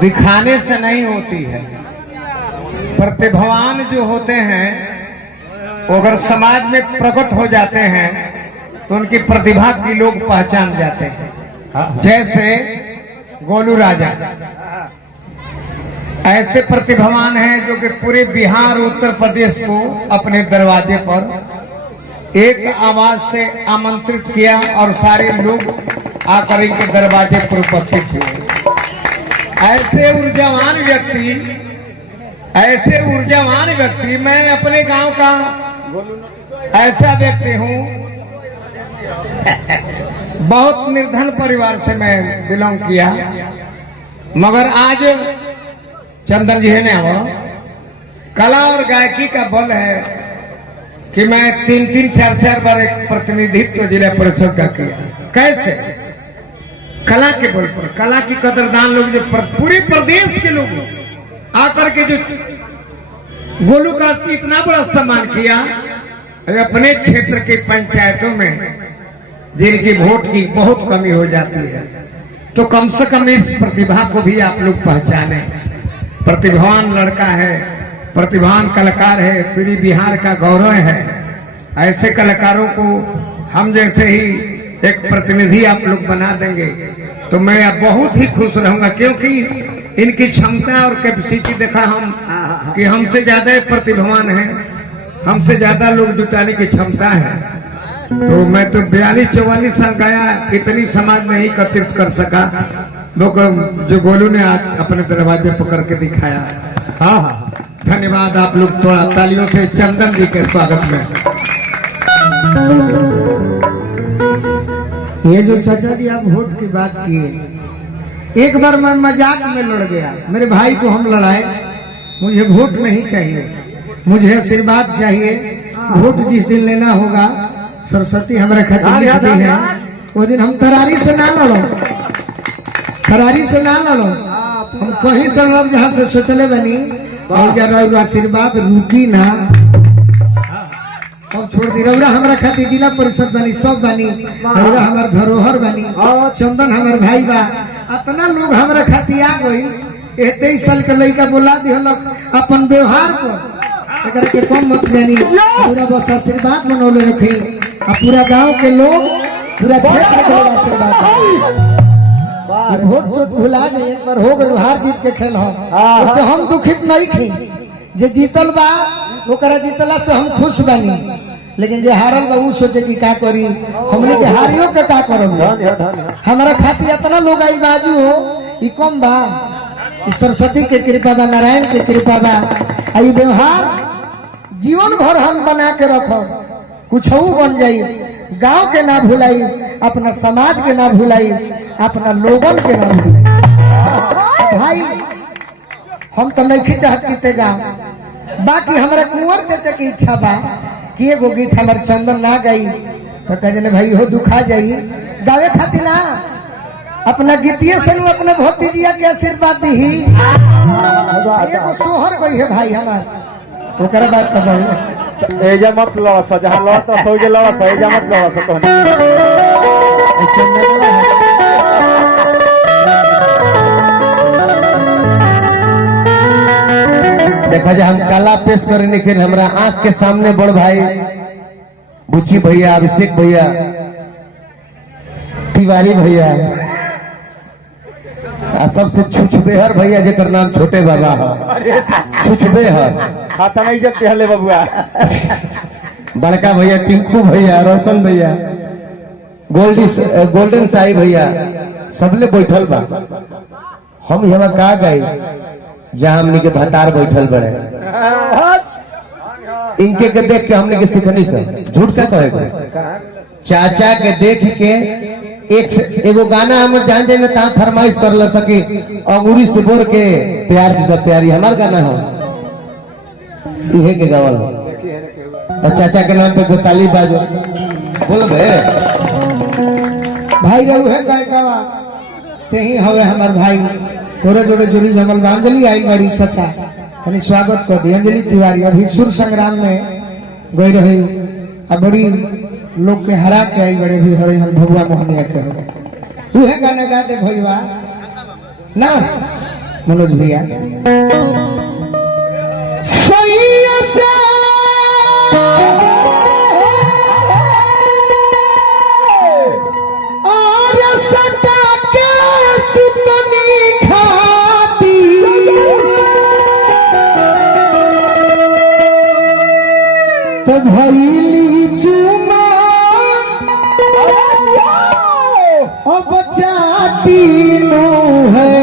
दिखाने से नहीं होती है। प्रतिभावान जो होते हैं वो अगर समाज में प्रकट हो जाते हैं तो उनकी प्रतिभा की लोग पहचान जाते हैं। जैसे गोलू राजा ऐसे प्रतिभावान हैं जो कि पूरे बिहार उत्तर प्रदेश को अपने दरवाजे पर एक आवाज से आमंत्रित किया और सारे लोग आकर इनके दरवाजे पर उपस्थित हुए। ऐसे ऊर्जावान व्यक्ति मैं अपने गांव का ऐसा व्यक्ति हूं, बहुत निर्धन परिवार से मैं बिलोंग किया, मगर आज चंदन जी है ना, कला और गायकी का बल है कि मैं 3-4 बार एक प्रतिनिधित्व जिला परिषद का किया। कैसे? कला के बल पर। कला की कदरदान लोग जो पूरे प्रदेश के लोग आकर के जो गोलू का इतना बड़ा सम्मान किया, अपने क्षेत्र के पंचायतों में जिनकी वोट की बहुत कमी हो जाती है, तो कम से कम इस प्रतिभा को भी आप लोग पहचाने। प्रतिभावान लड़का है, प्रतिभावान कलाकार है, पूरी बिहार का गौरव है। ऐसे कलाकारों को हम जैसे ही एक प्रतिनिधि आप लोग बना देंगे तो मैं बहुत ही खुश रहूंगा, क्योंकि इनकी क्षमता और कैपेसिटी देखा हम कि हमसे ज्यादा प्रतिभावान है, हमसे ज्यादा लोग जुटाने की क्षमता है। तो मैं तो 42-44 साल गया, इतनी समाज नहीं एकत्रित कर सका लोग जो गोलू ने आज अपने दरवाजे पकड़ के दिखाया। हाँ, धन्यवाद। आप लोग थोड़ा तालियों से चंदन जी के स्वागत में। ये जो चाचा जी आप वोट की बात किए, एक बार मैं मजाक में लड़ गया, मेरे भाई को हम लड़ाए, मुझे वोट नहीं चाहिए, मुझे आशीर्वाद चाहिए। वोट जिस दिन लेना होगा सरस्वती हमारे खातिर लिख दी है, वो दिन हम तरारी से ना लड़ो, तरारी से ना लड़ो, हम कहीं से लड़ जहाँ से सोचले बनी और जरा आशीर्वाद रुकी ना। अब छोड़ दी रौरा हमारा खातिर जिला परिषद बनी, सब बनी, रौरा हमार धरोहर बनी, चंदन हमार भाई बा, इतना लोग हमारा खातिर आ गई। 23 साल के लड़का बोला दिहलक अपन व्यवहार को के कम मत जानी, पूरा बस आशीर्वाद मनौले रखी, पूरा गांव के लोग, पूरा क्षेत्र के लोग आशीर्वाद। वोट जो भुला जाए, एक बार हो गए हार जीत के खेल हो, उससे हम दुखित नहीं थी। जे जीतल बा ओकरा जीतला से हम खुश बनी, लेकिन जे हारल बा उ सोचे कि का करी, हमने के हारियो के का करब। हमारा खातिर इतना लोग आई बाजू हो, ई कम बा, सरस्वती के कृपा बा, नारायण के कृपा बा। आई व्यवहार जीवन भर हम बना के रखो, कुछ बन जाई, गांव के ना भुलाई, अपना समाज के ना भुलाई, अपना लोगन के ना भुलाई। भाई हम तो नहीं चाहत किते गाँव, बाकी हमारा कुंवर चाचा की इच्छा बा कि एगो गीत हमारे चंदन ना गई तो कहले भाई हो दुखा जाई, गावे खातिर ना अपना गीतिये से अपने भतीजिया के आशीर्वाद दी। एगो सोहर गई है भाई हमार, ओकरा बात तो बोल एजा मत लड़ा, जहां लड़ा तो हो जे लड़ा, एजा मत लड़ा तो देखा जाए हम कला पेश करने के हमारा आंख के सामने बड़ भाई बुच्ची भैया, अभिषेक भैया, तिवारी भैया, सबसे छुछबेहर भैया जेकर नाम छोटे बाबा है, छुछबेहर खाता नहीं जब हले बबुआ, बड़का भैया टिंकू भैया, रोशन भैया, गोल्डन साई भैया, सबले बैठल बा। हम यहाँ का गए जहाँ हमने के भतार बैठल बड़े, इनके के देख के हमने के सीखनी से झूठ का कहेगा। चाचा के देख के एगो गाना हम जान जाए ता फरमाइश कर ल सकी, अंगूरी से बोर के प्यार की प्यारी हमार गाना हो, इहे के गावल। चाचा के नाम पे गोताली बाजो बोल भाई रहू है गायकावा ते ही हवे हमार भाई, थोड़े जोड़े जोड़ी जमल अंजलि आई बड़ी चाचा, तनी स्वागत कर दी। अंजलि तिवारी अभी सुर संग्राम में गई रही, अब बड़ी लोग के हरा के आई बड़े भी हरे हम भगवा मोहनिया के हो, तू है गाना गा दे भैया। ना मनोज भैया सैया से और सटा के सुतनी खाती तो भैली चुमा अब चाटी नो है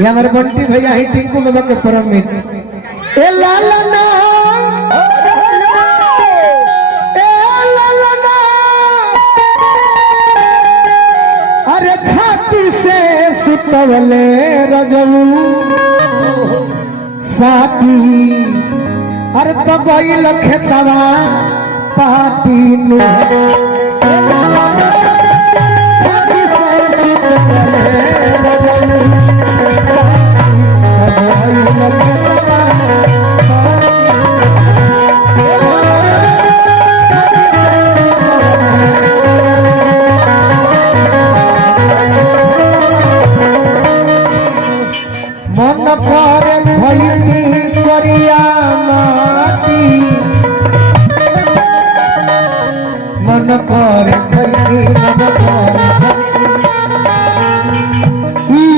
ये हमारे बंटी भैया ही टिंकू बाबा के परम मित्र ए लाला ना ए लाला ना अरे छाती से सुतवले रजऊ साथी अरे तो कोई लखेतवा पाती नु छाती से सुतवले रजऊ मन कर भैनी करिया माटी मन कर भैनी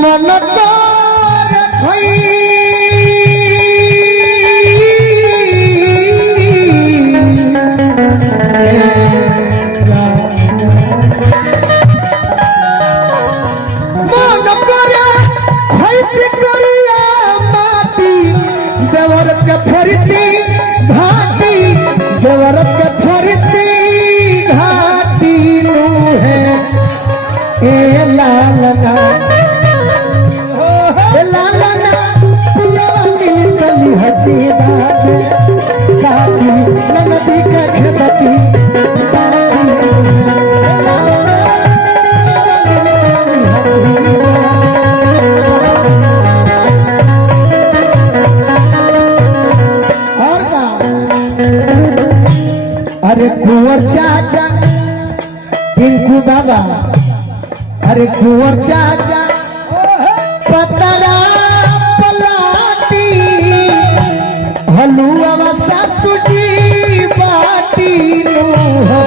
मन कर देवर के फरती घाटी देवर के फरती घाटी नू है ए लालना पुरानी गली हटी दादी दादी नदी के खेतती अरे कुंवर चाचा टिंकू बाबा अरे कुंवर चाचा पतरा पलाटी हलुआ सासू जी बाटी नु हो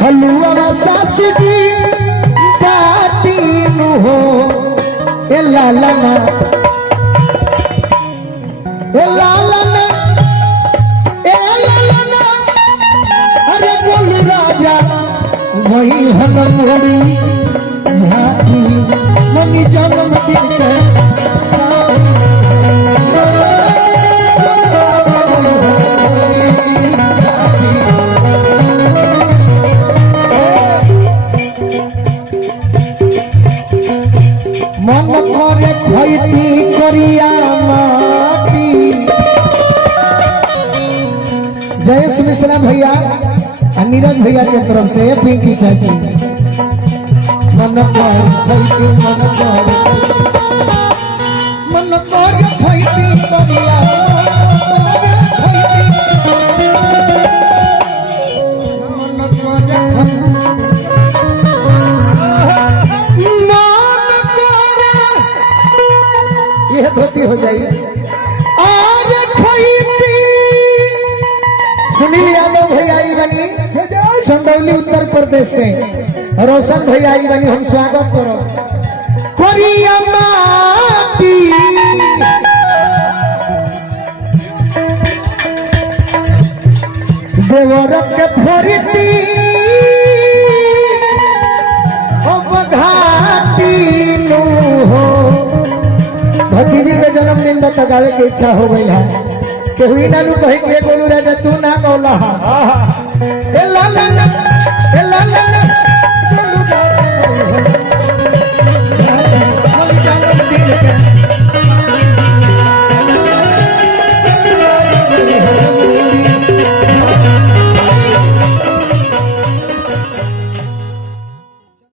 हलुआ सासू जी बाटी नु हो ए लालना ए लालना ए लालना अरे बोल राजा वही हम मोड़ी झांकी मनी जन्म दिन के मन करे खैती करिया माटी जयेश मिश्रा भैया और नीरज भैया के तरफ से पिंकी चाची मन करे खैती मन करे खैती करिया मन करे यह धोती हो जाएगी आज खैती सुनील यादव भैया आई बनी चंदौली उत्तर प्रदेश से रोशन भैया आई बनी हम स्वागत करो करिया माटी देवर के फरती अब घाटी नु हो भतीजी के जन्मदिन में तगावे की इच्छा हो गई है कि हुई ना लू कहीं के बोलू राजा तू ना बोला ए लाला ना बोलू